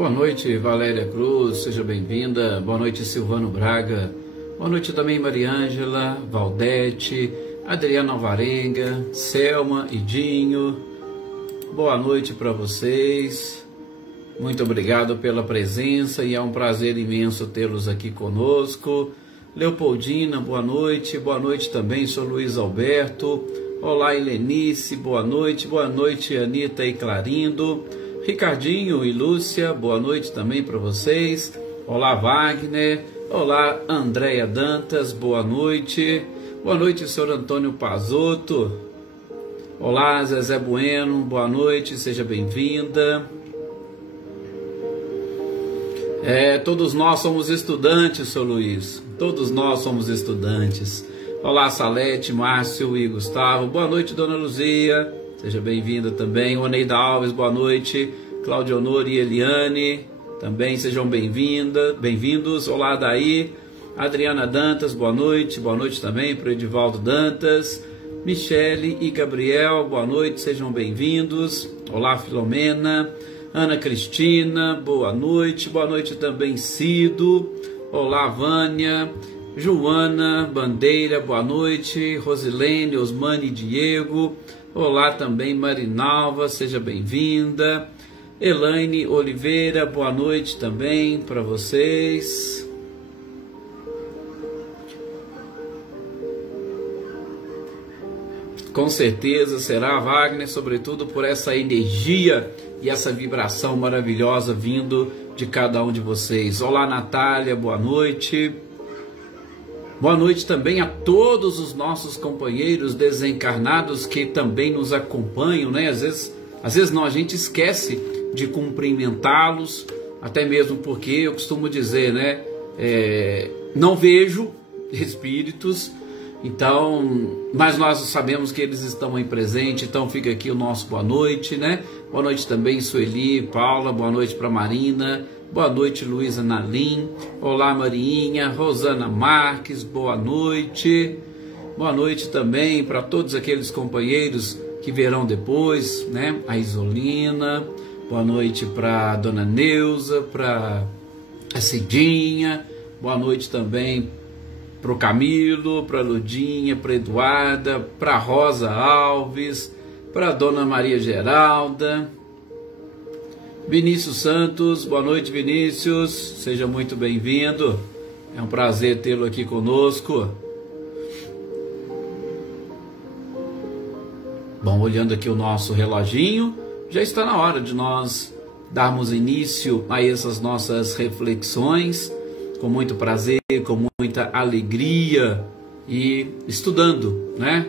Boa noite, Valéria Cruz, seja bem-vinda. Boa noite, Silvano Braga. Boa noite também, Mariângela, Valdete, Adriana Alvarenga, Selma e Dinho. Boa noite para vocês. Muito obrigado pela presença e é um prazer imenso tê-los aqui conosco. Leopoldina, boa noite. Boa noite também, sou Luiz Alberto. Olá, Helenice, boa noite. Boa noite, Anitta e Clarindo. Ricardinho e Lúcia, boa noite também para vocês. Olá, Wagner. Olá, Andréia Dantas, boa noite. Boa noite, senhor Antônio Pazotto. Olá, Zezé Bueno, boa noite, seja bem-vinda. Todos nós somos estudantes, seu Luiz. Todos nós somos estudantes. Olá, Salete, Márcio e Gustavo. Boa noite, dona Luzia. Seja bem-vinda também. Oneida Alves, boa noite. Cláudia Honor e Eliane, também sejam bem-vindos. Olá, Daí. Adriana Dantas, boa noite. Boa noite também para o Edivaldo Dantas. Michele e Gabriel, boa noite, sejam bem-vindos. Olá, Filomena. Ana Cristina, boa noite. Boa noite também, Cido. Olá, Vânia. Joana Bandeira, boa noite. Rosilene, Osmane e Diego. Olá também, Marinalva, seja bem-vinda. Elaine Oliveira, boa noite também para vocês. Com certeza será, Wagner, sobretudo por essa energia e essa vibração maravilhosa vindo de cada um de vocês. Olá, Natália, boa noite. Boa noite também a todos os nossos companheiros desencarnados que também nos acompanham, né? Às vezes não, a gente esquece de cumprimentá-los, até mesmo porque eu costumo dizer, né? Não vejo espíritos, então, mas nós sabemos que eles estão aí presentes, então fica aqui o nosso boa noite, né? Boa noite também, Sueli, Paula, boa noite para Marina. Boa noite, Luísa Nalim. Olá, Mariinha. Rosana Marques, boa noite. Boa noite também para todos aqueles companheiros que virão depois, né? A Isolina. Boa noite para a Dona Neuza, para a Cidinha. Boa noite também para o Camilo, para a Ludinha, para a Eduarda, para a Rosa Alves, para a Dona Maria Geralda. Vinícius Santos, boa noite, Vinícius, seja muito bem-vindo, é um prazer tê-lo aqui conosco. Bom, olhando aqui o nosso reloginho, já está na hora de nós darmos início a essas nossas reflexões, com muito prazer, com muita alegria e estudando, né?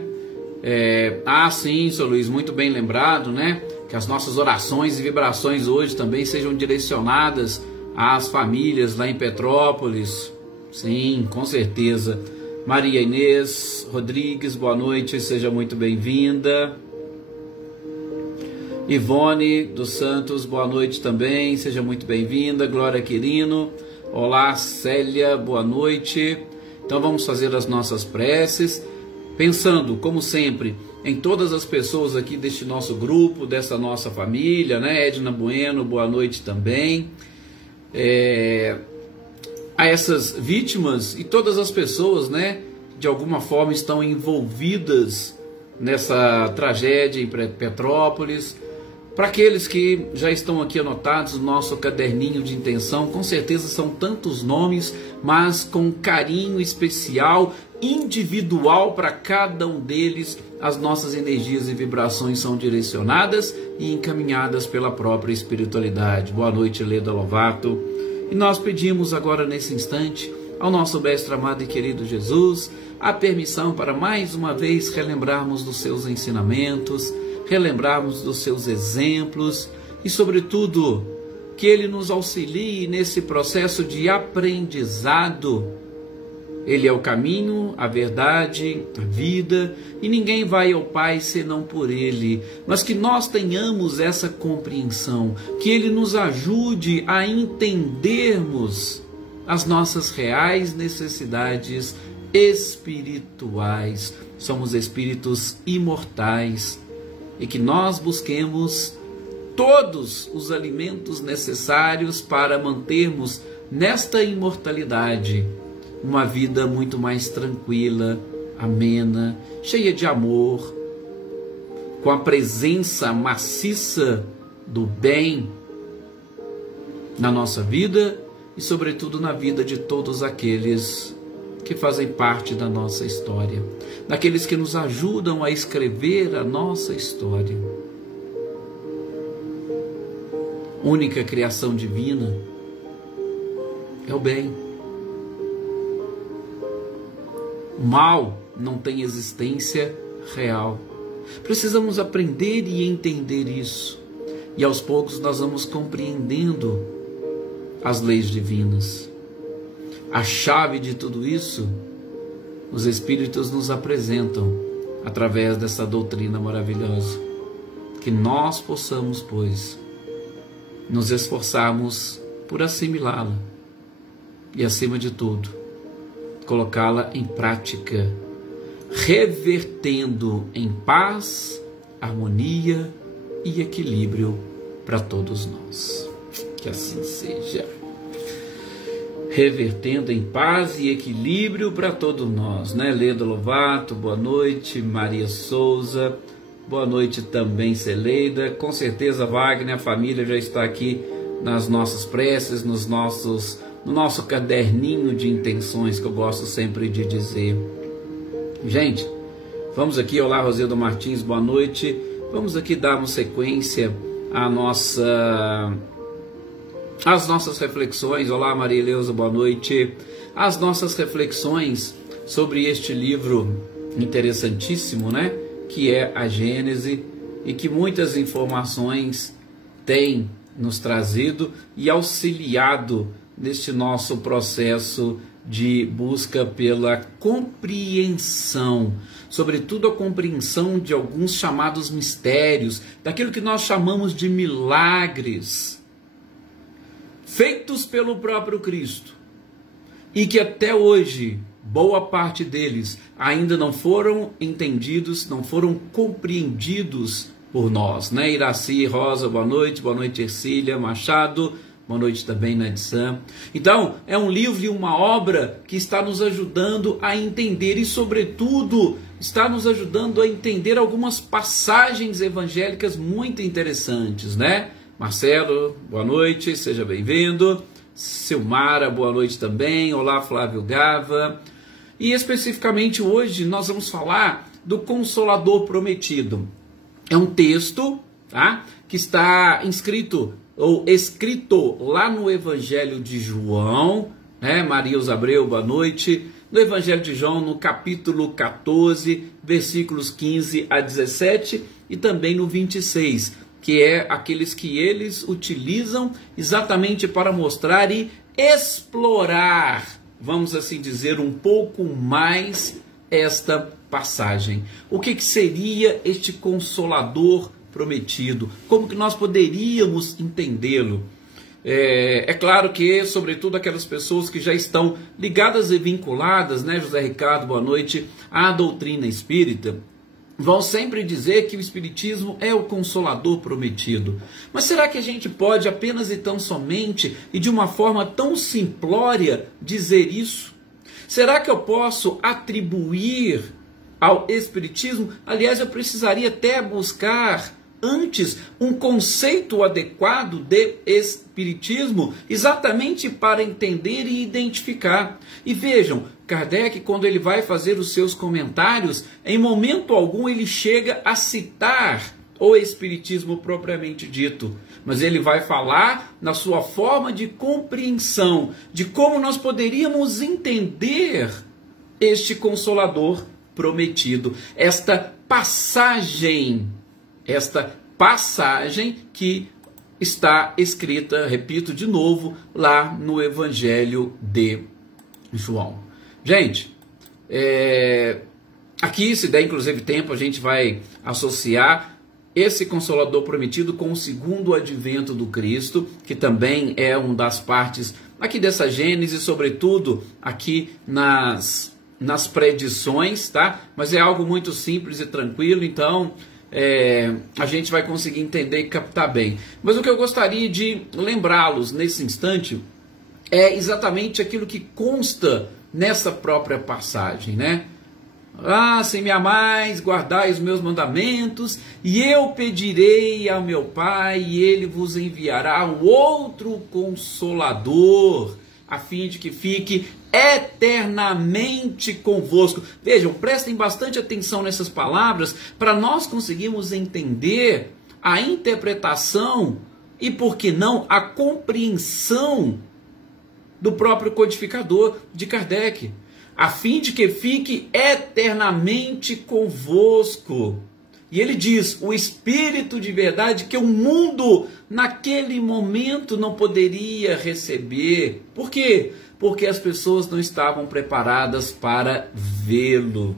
Sim, seu Luiz, muito bem lembrado, né? Que as nossas orações e vibrações hoje também sejam direcionadas às famílias lá em Petrópolis. Sim, com certeza. Maria Inês Rodrigues, boa noite, seja muito bem-vinda. Ivone dos Santos, boa noite também, seja muito bem-vinda. Glória Quirino, olá, Célia, boa noite. Então vamos fazer as nossas preces, pensando, como sempre, em todas as pessoas aqui deste nosso grupo, dessa nossa família, né? Edna Bueno, boa noite também. A essas vítimas e todas as pessoas, né? De alguma forma estão envolvidas nessa tragédia em Petrópolis. Para aqueles que já estão aqui anotados no nosso caderninho de intenção, com certeza são tantos nomes, mas com carinho especial, individual para cada um deles, as nossas energias e vibrações são direcionadas e encaminhadas pela própria espiritualidade. Boa noite, Leda Lovato. E nós pedimos agora nesse instante ao nosso mestre amado e querido Jesus a permissão para mais uma vez relembrarmos dos seus ensinamentos, relembrarmos dos seus exemplos e, sobretudo, que Ele nos auxilie nesse processo de aprendizado. Ele é o caminho, a verdade, a vida, e ninguém vai ao Pai senão por Ele. Mas que nós tenhamos essa compreensão, que Ele nos ajude a entendermos as nossas reais necessidades espirituais. Somos espíritos imortais e que nós busquemos todos os alimentos necessários para mantermos nesta imortalidade uma vida muito mais tranquila, amena, cheia de amor, com a presença maciça do bem na nossa vida e, sobretudo, na vida de todos aqueles que fazem parte da nossa história, daqueles que nos ajudam a escrever a nossa história. Única criação divina é o bem. O mal não tem existência real. Precisamos aprender e entender isso. E aos poucos nós vamos compreendendo as leis divinas. A chave de tudo isso, os Espíritos nos apresentam através dessa doutrina maravilhosa. Que nós possamos, pois, nos esforçarmos por assimilá-la e, acima de tudo, colocá-la em prática, revertendo em paz, harmonia e equilíbrio para todos nós. Que assim seja. Revertendo em paz e equilíbrio para todos nós, né? Leda Lovato, boa noite. Maria Souza, boa noite também. Celeida, com certeza, Wagner, a família já está aqui nas nossas preces, no nosso caderninho de intenções, que eu gosto sempre de dizer. Gente, vamos aqui. Olá, Rosilda Martins, boa noite. Vamos aqui dar uma sequência às nossas reflexões. Olá, Maria Eleusa, boa noite. As nossas reflexões sobre este livro interessantíssimo, né? Que é a Gênese, e que muitas informações tem nos trazido e auxiliado neste nosso processo de busca pela compreensão, sobretudo a compreensão de alguns chamados mistérios, daquilo que nós chamamos de milagres, feitos pelo próprio Cristo, e que até hoje, boa parte deles ainda não foram entendidos, não foram compreendidos por nós, né? Iraci Rosa, boa noite Ercília Machado, boa noite também, Nadissan. Então, é um livro e uma obra que está nos ajudando a entender e, sobretudo, está nos ajudando a entender algumas passagens evangélicas muito interessantes, né? Marcelo, boa noite, seja bem-vindo. Silmara, boa noite também. Olá, Flávio Gava. E lá hoje nós vamos falar do Consolador Prometido. É um texto, tá, que está escrito lá no Evangelho de João, né? Maria Abreu, boa noite. No Evangelho de João, no capítulo 14, versículos 15 a 17 e também no 26, que é aqueles que eles utilizam exatamente para mostrar e explorar, vamos assim dizer, um pouco mais esta passagem. O que seria este Consolador Prometido? Como que nós poderíamos entendê-lo? É claro que, sobretudo, aquelas pessoas que já estão ligadas e vinculadas, né, José Ricardo, boa noite, à doutrina espírita, vão sempre dizer que o Espiritismo é o Consolador Prometido. Mas será que a gente pode apenas e tão somente, e de uma forma tão simplória, dizer isso? Será que eu posso atribuir ao Espiritismo? Aliás, eu precisaria até buscar antes um conceito adequado de Espiritismo, exatamente para entender e identificar. E vejam, Kardec, quando ele vai fazer os seus comentários, em momento algum ele chega a citar o Espiritismo propriamente dito, mas ele vai falar na sua forma de compreensão, de como nós poderíamos entender este Consolador Prometido, esta passagem que está escrita, repito de novo, lá no Evangelho de João. Gente, aqui, se der inclusive tempo, a gente vai associar esse Consolador Prometido com o segundo advento do Cristo, que também é uma das partes aqui dessa Gênese, sobretudo aqui nas predições, tá? Mas é algo muito simples e tranquilo, então a gente vai conseguir entender e captar bem. Mas o que eu gostaria de lembrá-los nesse instante é exatamente aquilo que consta nessa própria passagem, né? Ah, se me amais, guardai os meus mandamentos, e eu pedirei ao meu Pai, e ele vos enviará um outro Consolador, a fim de que fique eternamente convosco. Vejam, prestem bastante atenção nessas palavras, para nós conseguirmos entender a interpretação e, por que não, a compreensão do próprio codificador de Kardec. A fim de que fique eternamente convosco. E ele diz, o Espírito de verdade que o mundo naquele momento não poderia receber. Por quê? Porque as pessoas não estavam preparadas para vê-lo.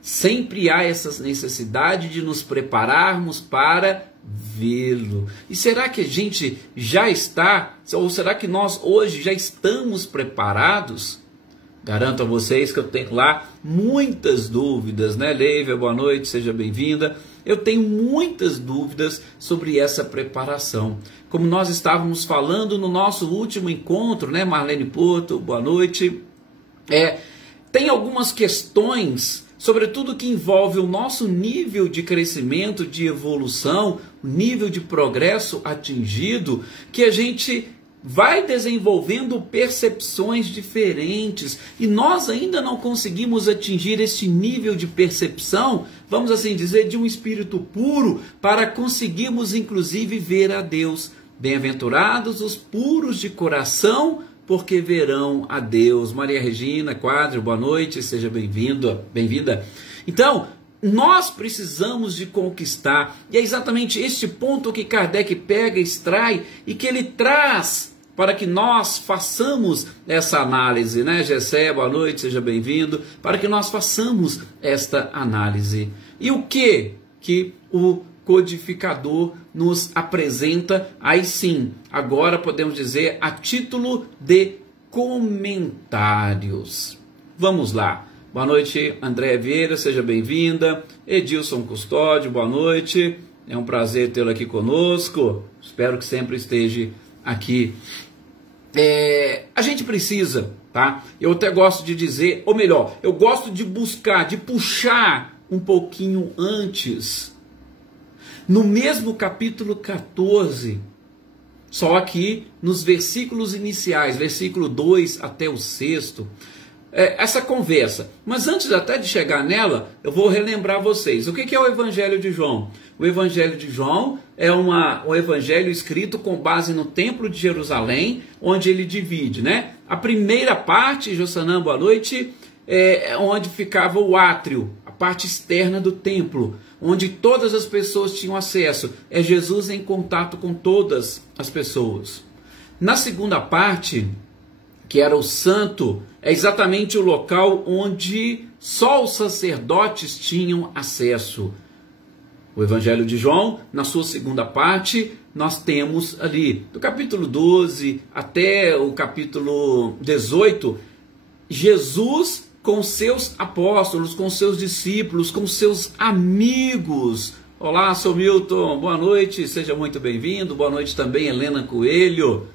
Sempre há essa necessidade de nos prepararmos para vê-lo. E será que a gente já está, ou será que nós hoje já estamos preparados? Garanto a vocês que eu tenho lá muitas dúvidas, né? Leívia, boa noite, seja bem-vinda. Eu tenho muitas dúvidas sobre essa preparação. Como nós estávamos falando no nosso último encontro, né? Marlene Porto, boa noite. Tem algumas questões, sobretudo que envolve o nosso nível de crescimento, de evolução, o nível de progresso atingido, que a gente vai desenvolvendo percepções diferentes, e nós ainda não conseguimos atingir este nível de percepção, vamos assim dizer, de um espírito puro, para conseguirmos inclusive ver a Deus. Bem-aventurados os puros de coração, porque verão a Deus. Maria Regina Quadro, boa noite, seja bem-vinda. Então, nós precisamos de conquistar, e é exatamente este ponto que Kardec pega, extrai, e que ele traz para que nós façamos essa análise, né? Gessé, boa noite, seja bem-vindo, para que nós façamos esta análise. E o que o codificador nos apresenta, aí sim, agora podemos dizer a título de comentários. Vamos lá. Boa noite, Andréa Vieira, seja bem-vinda. Edilson Custódio, boa noite. É um prazer tê-lo aqui conosco. Espero que sempre esteja aqui. A gente precisa, tá? Eu até gosto de dizer, ou melhor, eu gosto de buscar, de puxar um pouquinho antes. No mesmo capítulo 14, só aqui nos versículos iniciais, versículo 2 até o 6º, essa conversa. Mas antes até de chegar nela, eu vou relembrar vocês. O que é o Evangelho de João? O Evangelho de João é um evangelho escrito com base no Templo de Jerusalém, onde ele divide, né? A primeira parte, Jossanã, boa noite, é onde ficava o átrio, a parte externa do templo, onde todas as pessoas tinham acesso. É Jesus em contato com todas as pessoas. Na segunda parte, que era o santo, é exatamente o local onde só os sacerdotes tinham acesso. O Evangelho de João, na sua segunda parte, nós temos ali, do capítulo 12 até o capítulo 18, Jesus com seus apóstolos, com seus discípulos, com seus amigos. Olá, sou Milton, boa noite, seja muito bem-vindo. Boa noite também, Helena Coelho.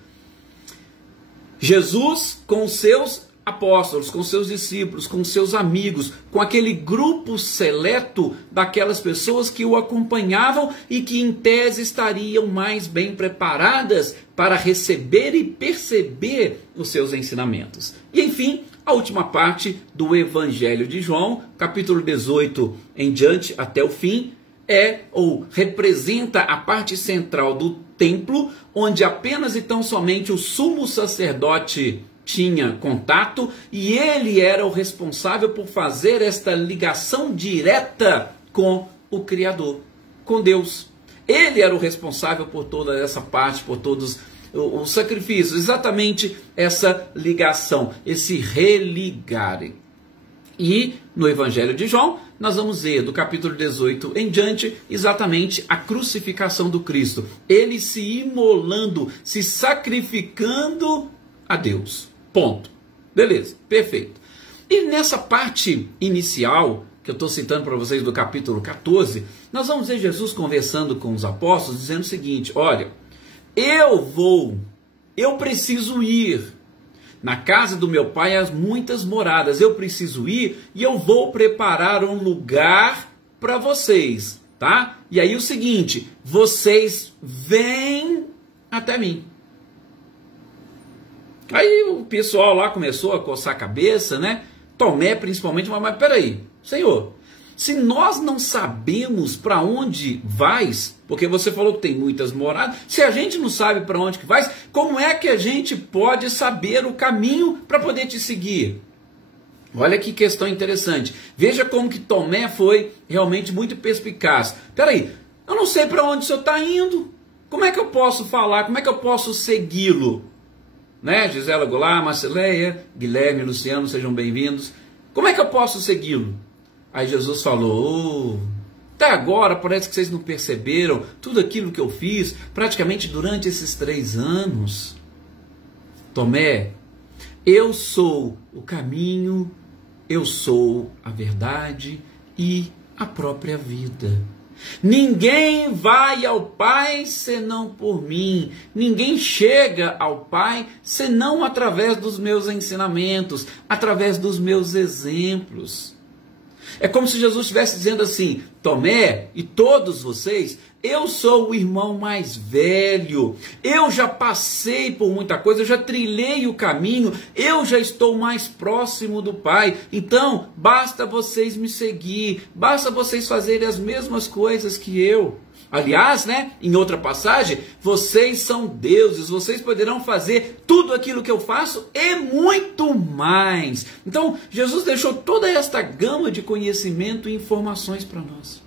Jesus com seus apóstolos, com seus discípulos, com seus amigos, com aquele grupo seleto daquelas pessoas que o acompanhavam e que em tese estariam mais bem preparadas para receber e perceber os seus ensinamentos. E enfim, a última parte do Evangelho de João, capítulo 18 em diante até o fim, representa a parte central do templo, onde apenas e tão somente o sumo sacerdote tinha contato, e ele era o responsável por fazer esta ligação direta com o Criador, com Deus. Ele era o responsável por toda essa parte, por todos os sacrifícios, exatamente essa ligação, esse religarem. E no Evangelho de João, nós vamos ver do capítulo 18 em diante, exatamente a crucificação do Cristo. Ele se imolando, se sacrificando a Deus. Ponto. Beleza, perfeito. E nessa parte inicial, que eu estou citando para vocês do capítulo 14, nós vamos ver Jesus conversando com os apóstolos, dizendo o seguinte: olha, eu preciso ir. Na casa do meu pai há muitas moradas, eu preciso ir e eu vou preparar um lugar para vocês, tá? E aí o seguinte, vocês vêm até mim. Aí o pessoal lá começou a coçar a cabeça, né? Tomé principalmente, mas peraí, Senhor, se nós não sabemos para onde vais, porque você falou que tem muitas moradas, se a gente não sabe para onde que vais, como é que a gente pode saber o caminho para poder te seguir? Olha que questão interessante. Veja como que Tomé foi realmente muito perspicaz. Peraí, eu não sei para onde o senhor está indo. Como é que eu posso falar? Como é que eu posso segui-lo? Né? Gisela Goulart, Marceleia, Guilherme, Luciano, sejam bem-vindos. Como é que eu posso segui-lo? Aí Jesus falou: até agora parece que vocês não perceberam tudo aquilo que eu fiz praticamente durante esses 3 anos. Tomé, eu sou o caminho, eu sou a verdade e a própria vida. Ninguém vai ao Pai senão por mim. Ninguém chega ao Pai senão através dos meus ensinamentos, através dos meus exemplos. É como se Jesus estivesse dizendo assim: Tomé e todos vocês, eu sou o irmão mais velho, eu já passei por muita coisa, eu já trilhei o caminho, eu já estou mais próximo do Pai, então basta vocês me seguir, basta vocês fazerem as mesmas coisas que eu. Aliás, né, em outra passagem, vocês são deuses, vocês poderão fazer tudo aquilo que eu faço e muito mais. Então, Jesus deixou toda esta gama de conhecimento e informações para nós.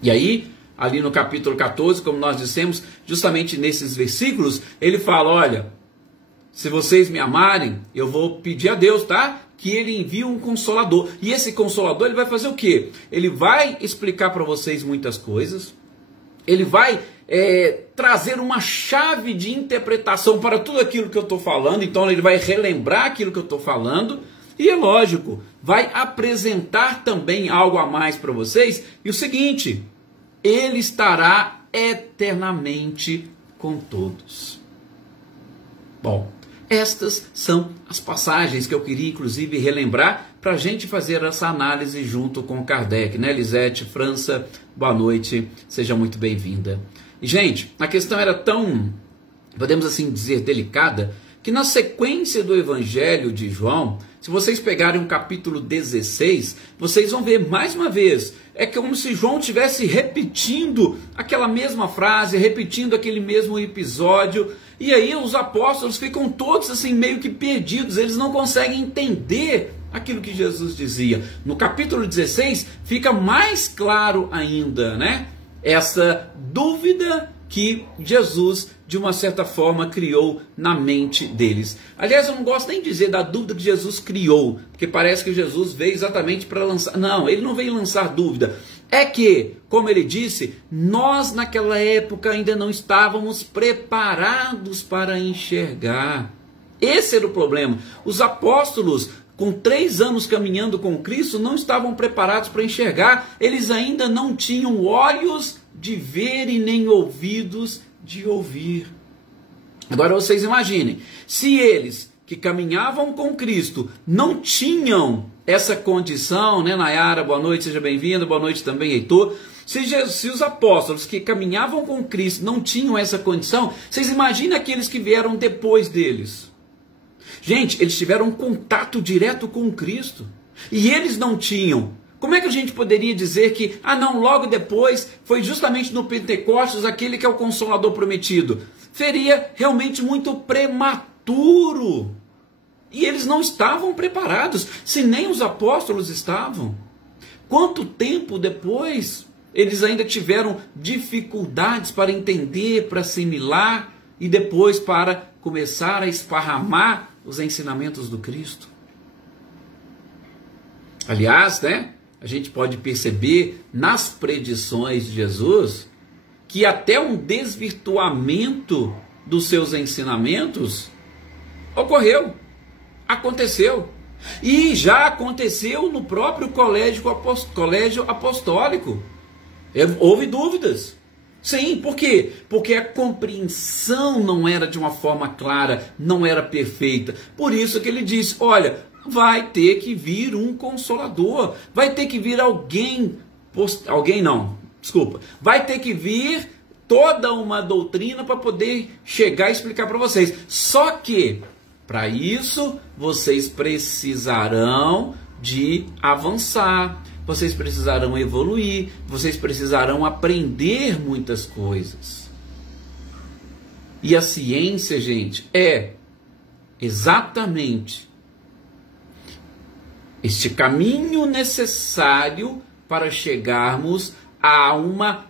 E aí, ali no capítulo 14, como nós dissemos, justamente nesses versículos, ele fala: olha, se vocês me amarem, eu vou pedir a Deus, tá? Que ele envie um consolador. E esse consolador, ele vai fazer o quê? Ele vai explicar para vocês muitas coisas. Ele vai trazer uma chave de interpretação para tudo aquilo que eu estou falando. Então ele vai relembrar aquilo que eu estou falando. E é lógico, vai apresentar também algo a mais para vocês. E o seguinte, ele estará eternamente com todos. Bom, estas são as passagens que eu queria inclusive relembrar para a gente fazer essa análise junto com Kardec, né? Lisete, França, boa noite, seja muito bem-vinda. E, gente, a questão era tão, podemos assim dizer, delicada, que na sequência do Evangelho de João, se vocês pegarem o capítulo 16, vocês vão ver mais uma vez, é como se João estivesse repetindo aquela mesma frase, repetindo aquele mesmo episódio, e aí os apóstolos ficam todos assim meio que perdidos, eles não conseguem entender aquilo que Jesus dizia. No capítulo 16 fica mais claro ainda, né? Essa dúvida que Jesus, de uma certa forma, criou na mente deles. Aliás, eu não gosto nem de dizer da dúvida que Jesus criou, porque parece que Jesus veio exatamente para lançar. Não, ele não veio lançar dúvida. É que, como ele disse, nós naquela época ainda não estávamos preparados para enxergar. Esse era o problema. Os apóstolos, com 3 anos caminhando com Cristo, não estavam preparados para enxergar. Eles ainda não tinham olhos de ver e nem ouvidos de ouvir. Agora vocês imaginem, se eles que caminhavam com Cristo não tinham essa condição, né, Nayara, boa noite, seja bem-vindo, boa noite também, Heitor. Se os apóstolos que caminhavam com Cristo não tinham essa condição, vocês imaginem aqueles que vieram depois deles. Gente, eles tiveram um contato direto com Cristo e eles não tinham. Como é que a gente poderia dizer que, não, logo depois foi justamente no Pentecostes aquele que é o Consolador prometido? Seria realmente muito prematuro. E eles não estavam preparados, se nem os apóstolos estavam. Quanto tempo depois eles ainda tiveram dificuldades para entender, para assimilar e depois para começar a esparramar os ensinamentos do Cristo? Aliás, né, a gente pode perceber nas predições de Jesus que até um desvirtuamento dos seus ensinamentos ocorreu, aconteceu. E já aconteceu no próprio colégio apostólico. Houve dúvidas. Sim, por quê? Porque a compreensão não era de uma forma clara, não era perfeita. Por isso que ele disse, olha, vai ter que vir um consolador, vai ter que vir vai ter que vir toda uma doutrina para poder chegar e explicar para vocês. Só que, para isso, vocês precisarão de avançar, vocês precisarão evoluir, vocês precisarão aprender muitas coisas. E a ciência, gente, é exatamente este caminho necessário para chegarmos a uma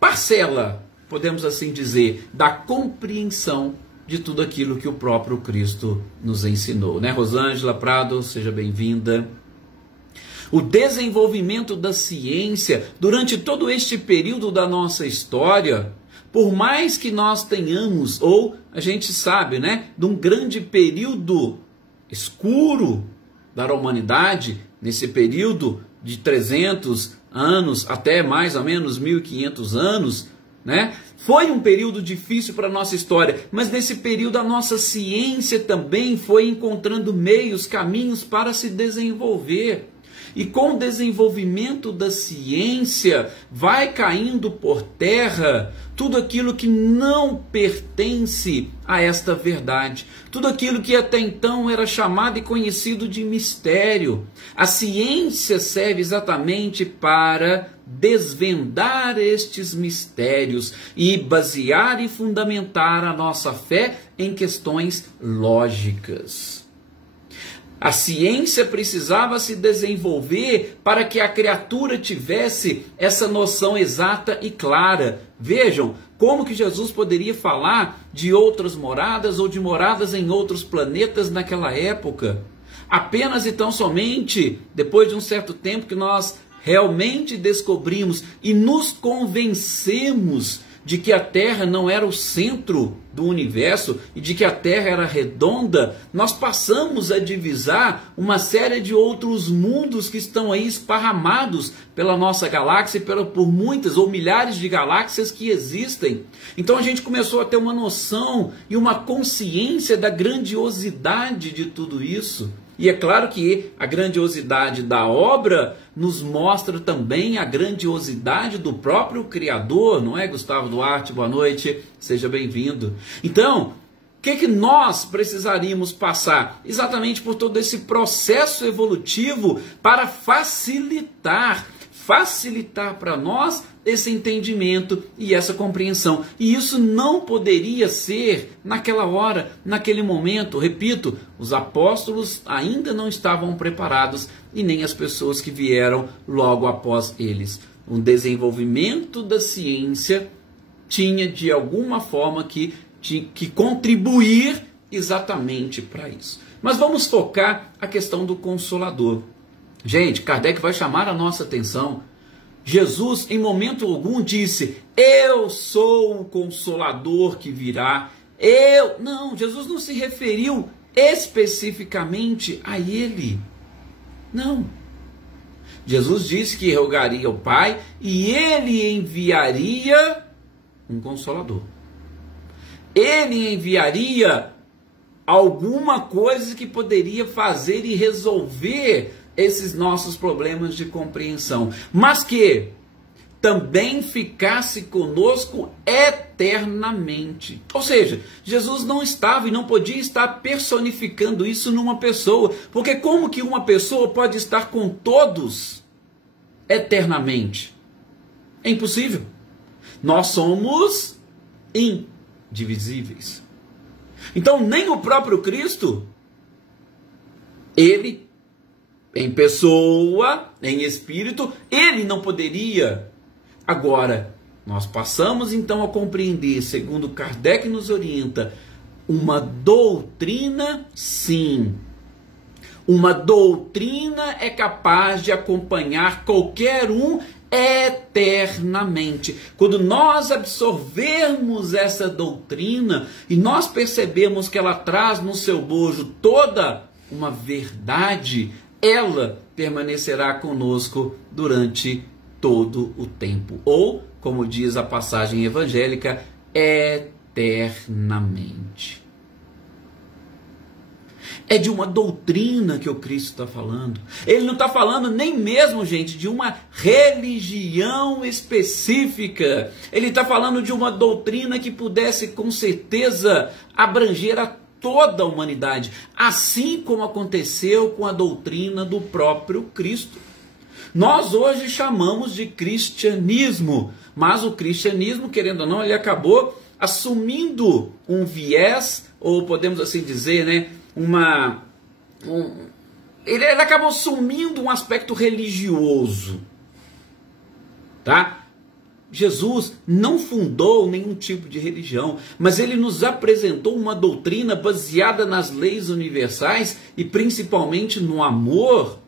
parcela, podemos assim dizer, da compreensão de tudo aquilo que o próprio Cristo nos ensinou, né? Rosângela Prado, seja bem-vinda. O desenvolvimento da ciência durante todo este período da nossa história, por mais que nós tenhamos, ou a gente sabe, né, de um grande período escuro da humanidade, nesse período de 300 anos até mais ou menos 1500 anos, né? Foi um período difícil para a nossa história, mas nesse período a nossa ciência também foi encontrando meios, caminhos para se desenvolver. E com o desenvolvimento da ciência, vai caindo por terra tudo aquilo que não pertence a esta verdade. Tudo aquilo que até então era chamado e conhecido de mistério. A ciência serve exatamente para desvendar estes mistérios e basear e fundamentar a nossa fé em questões lógicas. A ciência precisava se desenvolver para que a criatura tivesse essa noção exata e clara. Vejam como que Jesus poderia falar de outras moradas ou de moradas em outros planetas naquela época. Apenas e tão somente depois de um certo tempo que nós realmente descobrimos e nos convencemos de que a Terra não era o centro do universo e de que a Terra era redonda, nós passamos a divisar uma série de outros mundos que estão aí esparramados pela nossa galáxia, por muitas ou milhares de galáxias que existem. Então a gente começou a ter uma noção e uma consciência da grandiosidade de tudo isso. E é claro que a grandiosidade da obra nos mostra também a grandiosidade do próprio Criador, não é, Gustavo Duarte? Boa noite, seja bem-vindo. Então, o que nós precisaríamos passar? Exatamente por todo esse processo evolutivo para facilitar para nós esse entendimento e essa compreensão. E isso não poderia ser naquela hora, naquele momento. Repito, os apóstolos ainda não estavam preparados e nem as pessoas que vieram logo após eles. O desenvolvimento da ciência tinha de alguma forma que contribuir exatamente para isso. Mas vamos focar a questão do Consolador. Gente, Kardec vai chamar a nossa atenção. Jesus, em momento algum, disse: eu sou o Consolador que virá. Não, Jesus não se referiu especificamente a ele. Não. Jesus disse que rogaria ao Pai e ele enviaria um Consolador. Ele enviaria alguma coisa que poderia fazer e resolver esses nossos problemas de compreensão, mas que também ficasse conosco eternamente. Ou seja, Jesus não estava e não podia estar personificando isso numa pessoa, porque como que uma pessoa pode estar com todos eternamente? É impossível. Nós somos indivisíveis. Então nem o próprio Cristo, ele em pessoa, em espírito, ele não poderia. Agora, nós passamos então a compreender, segundo Kardec nos orienta, uma doutrina, sim. Uma doutrina é capaz de acompanhar qualquer um eternamente. Quando nós absorvermos essa doutrina e nós percebemos que ela traz no seu bojo toda uma verdade, ela permanecerá conosco durante todo o tempo. Ou, como diz a passagem evangélica, eternamente. É de uma doutrina que o Cristo está falando. Ele não está falando nem mesmo, gente, de uma religião específica. Ele está falando de uma doutrina que pudesse, com certeza, abranger a toda a humanidade. Assim como aconteceu com a doutrina do próprio Cristo. Nós hoje chamamos de cristianismo. Mas o cristianismo, querendo ou não, ele acabou assumindo um viés, ou podemos assim dizer, né? Ele acabou assumindo um aspecto religioso, tá? Jesus não fundou nenhum tipo de religião, mas ele nos apresentou uma doutrina baseada nas leis universais e principalmente no amor,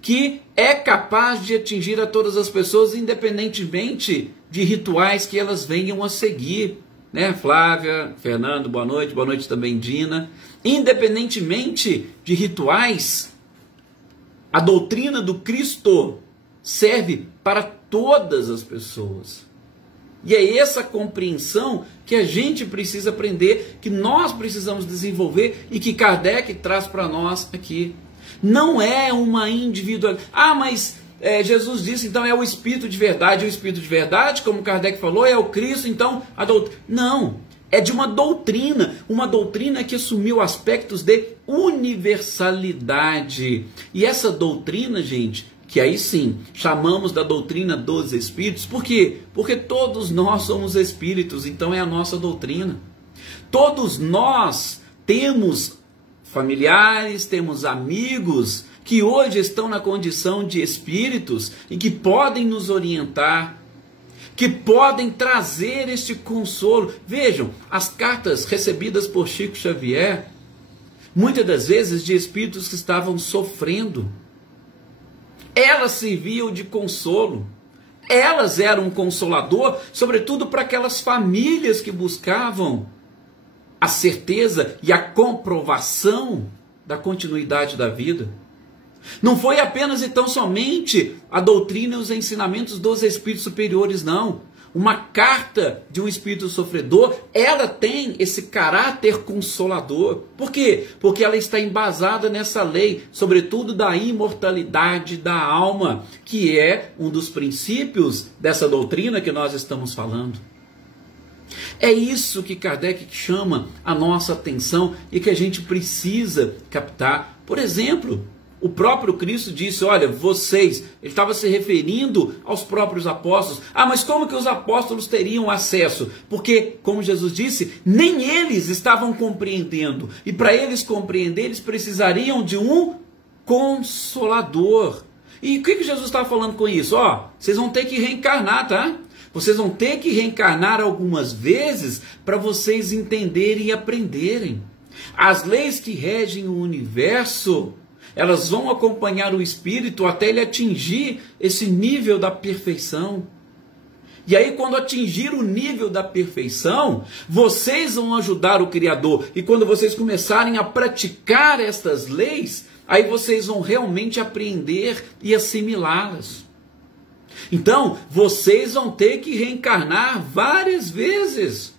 que é capaz de atingir a todas as pessoas, independentemente de rituais que elas venham a seguir. Né, Flávia, Fernando, boa noite também, Dina. Independentemente de rituais, a doutrina do Cristo serve para todas as pessoas. E é essa compreensão que a gente precisa aprender, que nós precisamos desenvolver e que Kardec traz para nós aqui. Não é uma individualidade. Mas Jesus disse, então é o Espírito de verdade. O Espírito de verdade, como Kardec falou, é o Cristo, então a doutrina. Não, é de uma doutrina que assumiu aspectos de universalidade. E essa doutrina, gente, que aí sim chamamos da doutrina dos Espíritos, por quê? Porque todos nós somos espíritos, então é a nossa doutrina. Todos nós temos familiares, temos amigos que hoje estão na condição de espíritos e que podem nos orientar, que podem trazer este consolo. Vejam, as cartas recebidas por Chico Xavier, muitas das vezes de espíritos que estavam sofrendo, elas serviam de consolo, elas eram um consolador, sobretudo para aquelas famílias que buscavam a certeza e a comprovação da continuidade da vida. Não foi apenas e tão somente a doutrina e os ensinamentos dos espíritos superiores, não. Uma carta de um espírito sofredor, ela tem esse caráter consolador. Por quê? Porque ela está embasada nessa lei, sobretudo da imortalidade da alma, que é um dos princípios dessa doutrina que nós estamos falando. É isso que Kardec chama a nossa atenção e que a gente precisa captar. Por exemplo, o próprio Cristo disse, olha, vocês, ele estava se referindo aos próprios apóstolos. Mas como que os apóstolos teriam acesso? Porque, como Jesus disse, nem eles estavam compreendendo. E para eles compreender, eles precisariam de um consolador. E o que Jesus estava falando com isso? Vocês vão ter que reencarnar, tá? Vocês vão ter que reencarnar algumas vezes para vocês entenderem e aprenderem. As leis que regem o universo, elas vão acompanhar o espírito até ele atingir esse nível da perfeição. E aí, quando atingir o nível da perfeição, vocês vão ajudar o Criador. E quando vocês começarem a praticar estas leis, aí vocês vão realmente aprender e assimilá-las. Então, vocês vão ter que reencarnar várias vezes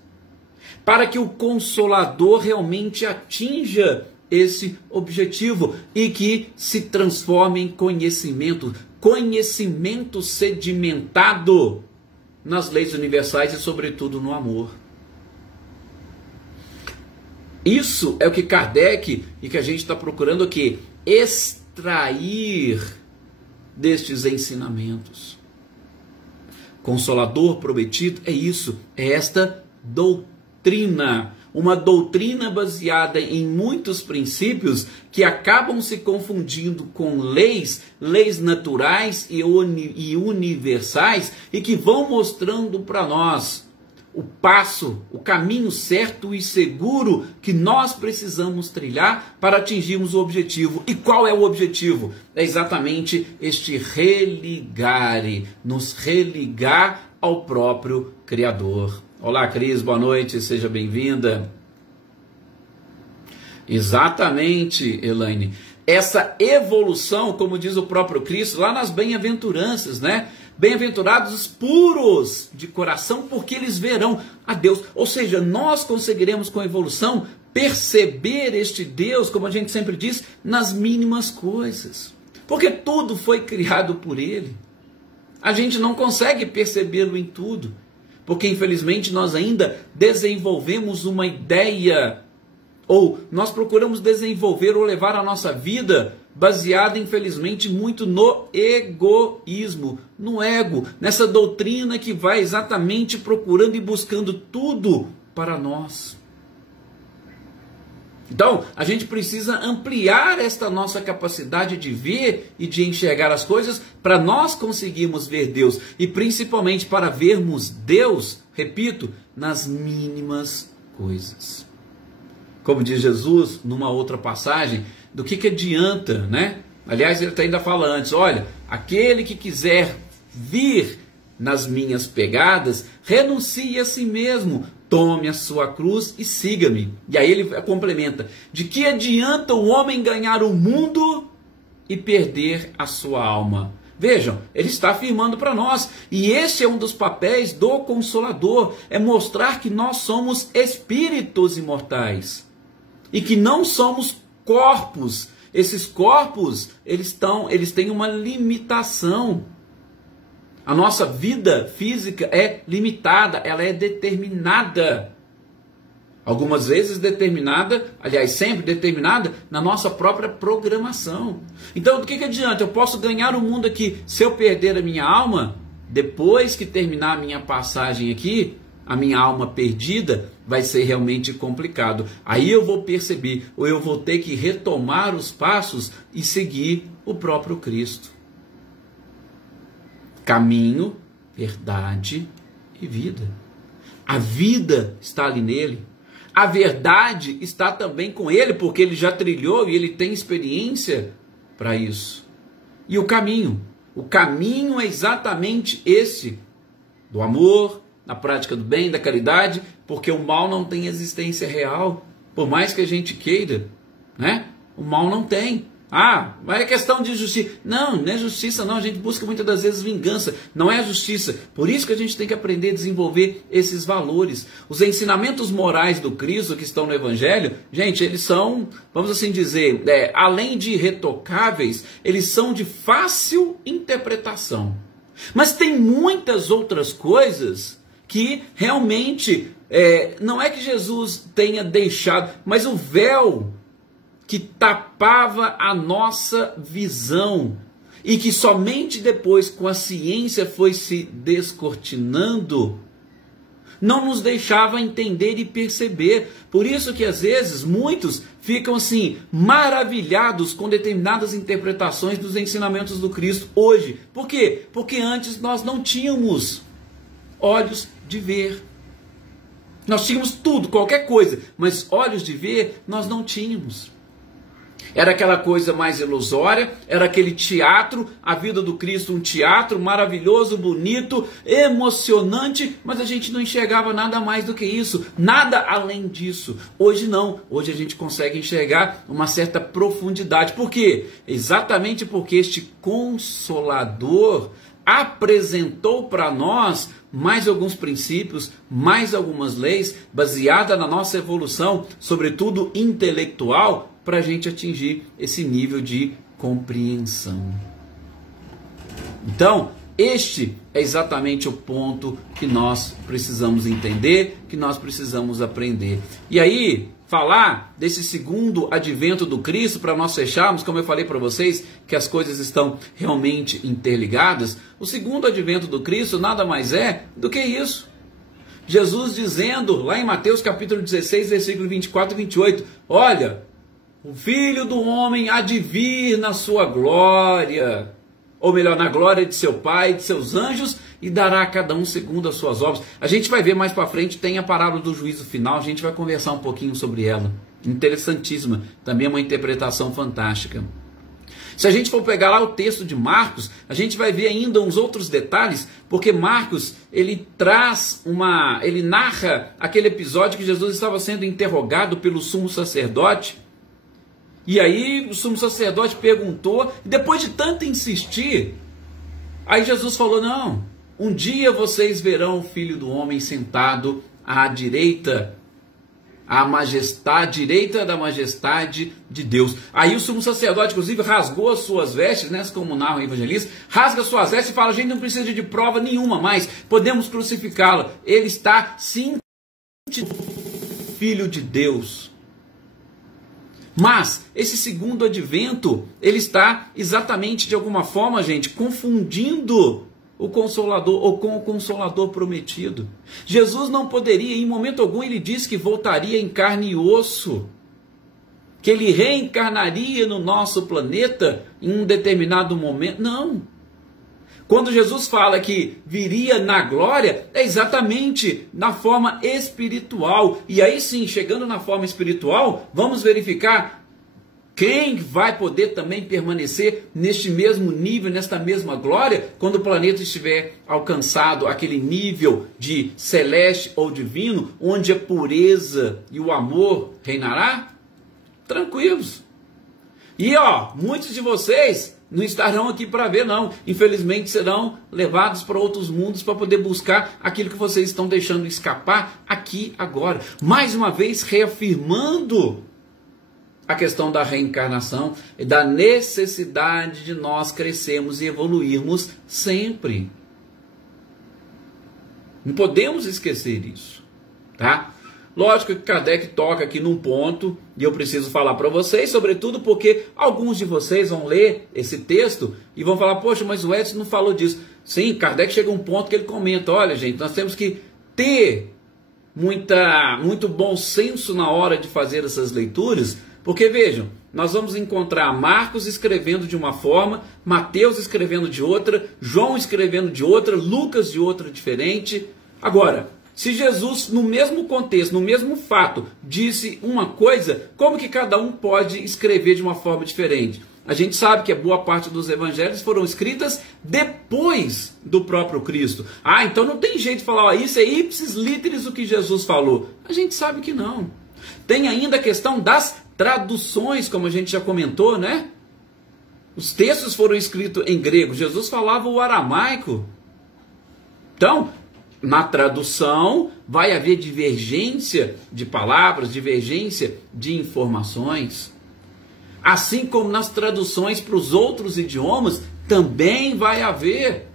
para que o Consolador realmente atinja esse objetivo e que se transforme em conhecimento sedimentado nas leis universais e sobretudo no amor. Isso é o que Kardec e que a gente está procurando aqui extrair destes ensinamentos. Consolador prometido é isso, é esta doutrina. Uma doutrina baseada em muitos princípios que acabam se confundindo com leis naturais e universais e que vão mostrando para nós o caminho certo e seguro que nós precisamos trilhar para atingirmos o objetivo. E qual é o objetivo? É exatamente este nos religar ao próprio Criador. Olá, Cris, boa noite, seja bem-vinda. Exatamente, Elaine. Essa evolução, como diz o próprio Cristo, lá nas bem-aventuranças, né? Bem-aventurados os puros de coração, porque eles verão a Deus. Ou seja, nós conseguiremos com a evolução perceber este Deus, como a gente sempre diz, nas mínimas coisas. Porque tudo foi criado por Ele. A gente não consegue percebê-lo em tudo, porque infelizmente nós ainda desenvolvemos uma ideia, ou nós procuramos desenvolver ou levar a nossa vida baseada, infelizmente, muito no egoísmo, no ego, nessa doutrina que vai exatamente procurando e buscando tudo para nós. Então, a gente precisa ampliar esta nossa capacidade de ver e de enxergar as coisas para nós conseguirmos ver Deus e principalmente para vermos Deus, repito, nas mínimas coisas. Como diz Jesus numa outra passagem, do que adianta, né? Aliás, ele ainda fala antes, olha, aquele que quiser vir nas minhas pegadas, renuncie a si mesmo, tome a sua cruz e siga-me. E aí ele complementa, de que adianta o homem ganhar o mundo e perder a sua alma? Vejam, ele está afirmando para nós, e esse é um dos papéis do Consolador, é mostrar que nós somos espíritos imortais, e que não somos corpos. Esses corpos, eles têm uma limitação. A nossa vida física é limitada, ela é determinada. Algumas vezes determinada, aliás, sempre determinada na nossa própria programação. Então, do que adianta? Eu posso ganhar o mundo aqui, se eu perder a minha alma, depois que terminar a minha passagem aqui, a minha alma perdida, vai ser realmente complicado. Aí eu vou perceber, ou eu vou ter que retomar os passos e seguir o próprio Cristo. Caminho, verdade e vida. A vida está ali nele. A verdade está também com ele, porque ele já trilhou e ele tem experiência para isso. E o caminho é exatamente esse, do amor, na prática do bem, da caridade, porque o mal não tem existência real, por mais que a gente queira, né? O mal não tem. Mas é questão de justiça. Não é justiça não, a gente busca muitas das vezes vingança, não é justiça. Por isso que a gente tem que aprender a desenvolver esses valores. Os ensinamentos morais do Cristo que estão no Evangelho, gente, eles são, vamos assim dizer, além de irretocáveis, eles são de fácil interpretação. Mas tem muitas outras coisas que realmente, não é que Jesus tenha deixado, mas o véu que tapava a nossa visão e que somente depois com a ciência foi se descortinando, não nos deixava entender e perceber. Por isso que às vezes muitos ficam assim maravilhados com determinadas interpretações dos ensinamentos do Cristo hoje. Por quê? Porque antes nós não tínhamos olhos de ver. Nós tínhamos tudo, qualquer coisa, mas olhos de ver nós não tínhamos. Era aquela coisa mais ilusória, era aquele teatro, a vida do Cristo, um teatro maravilhoso, bonito, emocionante, mas a gente não enxergava nada mais do que isso, nada além disso. Hoje não, hoje a gente consegue enxergar uma certa profundidade. Por quê? Exatamente porque este Consolador apresentou para nós mais alguns princípios, mais algumas leis, baseada na nossa evolução, sobretudo intelectual, para a gente atingir esse nível de compreensão. Então, este é exatamente o ponto que nós precisamos entender, que nós precisamos aprender. E aí, falar desse segundo advento do Cristo, para nós fecharmos, como eu falei para vocês, que as coisas estão realmente interligadas, o segundo advento do Cristo nada mais é do que isso. Jesus dizendo, lá em Mateus capítulo 16, versículo 24 e 28, olha, o Filho do Homem há de vir na sua glória, ou melhor, na glória de seu Pai e de seus anjos, e dará a cada um segundo as suas obras. A gente vai ver mais para frente, tem a parábola do juízo final, a gente vai conversar um pouquinho sobre ela. Interessantíssima, também é uma interpretação fantástica. Se a gente for pegar lá o texto de Marcos, a gente vai ver ainda uns outros detalhes, porque Marcos, ele narra aquele episódio que Jesus estava sendo interrogado pelo sumo sacerdote, E aí o sumo sacerdote perguntou, e depois de tanto insistir, aí Jesus falou: não, um dia vocês verão o Filho do Homem sentado à direita, direita da majestade de Deus. Aí o sumo sacerdote, inclusive, rasgou as suas vestes, né, como narra o evangelista, rasga as suas vestes e fala: a gente não precisa de prova nenhuma mais, podemos crucificá-lo. Ele está sim, Filho de Deus. Mas esse segundo advento, ele está exatamente, de alguma forma, gente, confundindo o Consolador, ou com o Consolador prometido. Jesus não poderia, em momento algum, ele disse que voltaria em carne e osso, que ele reencarnaria no nosso planeta em um determinado momento. Não. Quando Jesus fala que viria na glória, é exatamente na forma espiritual. E aí sim, chegando na forma espiritual, vamos verificar quem vai poder também permanecer neste mesmo nível, nesta mesma glória, quando o planeta estiver alcançado aquele nível de celeste ou divino, onde a pureza e o amor reinará? Tranquilos. E muitos de vocês não estarão aqui para ver, não. Infelizmente serão levados para outros mundos para poder buscar aquilo que vocês estão deixando escapar aqui agora. Mais uma vez reafirmando a questão da reencarnação e da necessidade de nós crescermos e evoluirmos sempre. Não podemos esquecer isso, tá? Lógico que Kardec toca aqui num ponto, e eu preciso falar para vocês, sobretudo porque alguns de vocês vão ler esse texto e vão falar: poxa, mas o Edson não falou disso. Sim, Kardec chega a um ponto que ele comenta: olha, gente, nós temos que ter muito bom senso na hora de fazer essas leituras, porque vejam, nós vamos encontrar Marcos escrevendo de uma forma, Mateus escrevendo de outra, João escrevendo de outra, Lucas de outra diferente. Agora, se Jesus, no mesmo contexto, no mesmo fato, disse uma coisa, como que cada um pode escrever de uma forma diferente? A gente sabe que a boa parte dos evangelhos foram escritas depois do próprio Cristo. Então não tem jeito de falar: isso é ipsis literis o que Jesus falou. A gente sabe que não. Tem ainda a questão das traduções, como a gente já comentou, né? Os textos foram escritos em grego, Jesus falava o aramaico. Então, na tradução vai haver divergência de palavras, divergência de informações. Assim como nas traduções para os outros idiomas, também vai haver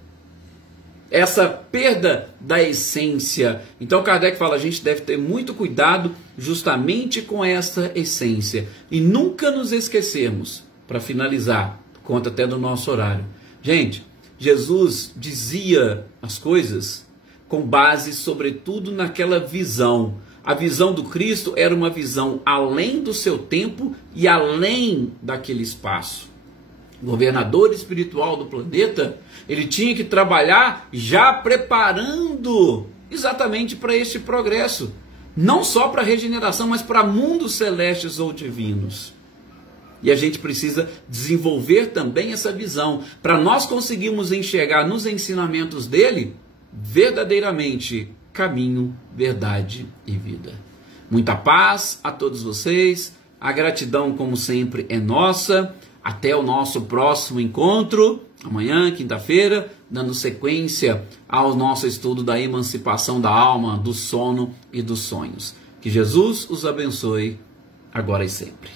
essa perda da essência. Então Kardec fala: a gente deve ter muito cuidado justamente com essa essência. E nunca nos esquecermos, para finalizar, por conta até do nosso horário. Gente, Jesus dizia as coisas com base, sobretudo, naquela visão. A visão do Cristo era uma visão além do seu tempo e além daquele espaço. O governador espiritual do planeta, ele tinha que trabalhar já preparando exatamente para este progresso. Não só para a regeneração, mas para mundos celestes ou divinos. E a gente precisa desenvolver também essa visão, para nós conseguirmos enxergar nos ensinamentos dele verdadeiramente caminho, verdade e vida. Muita paz a todos vocês, a gratidão como sempre é nossa. Até o nosso próximo encontro, amanhã, quinta-feira, dando sequência ao nosso estudo da emancipação da alma, do sono e dos sonhos. Que Jesus os abençoe agora e sempre.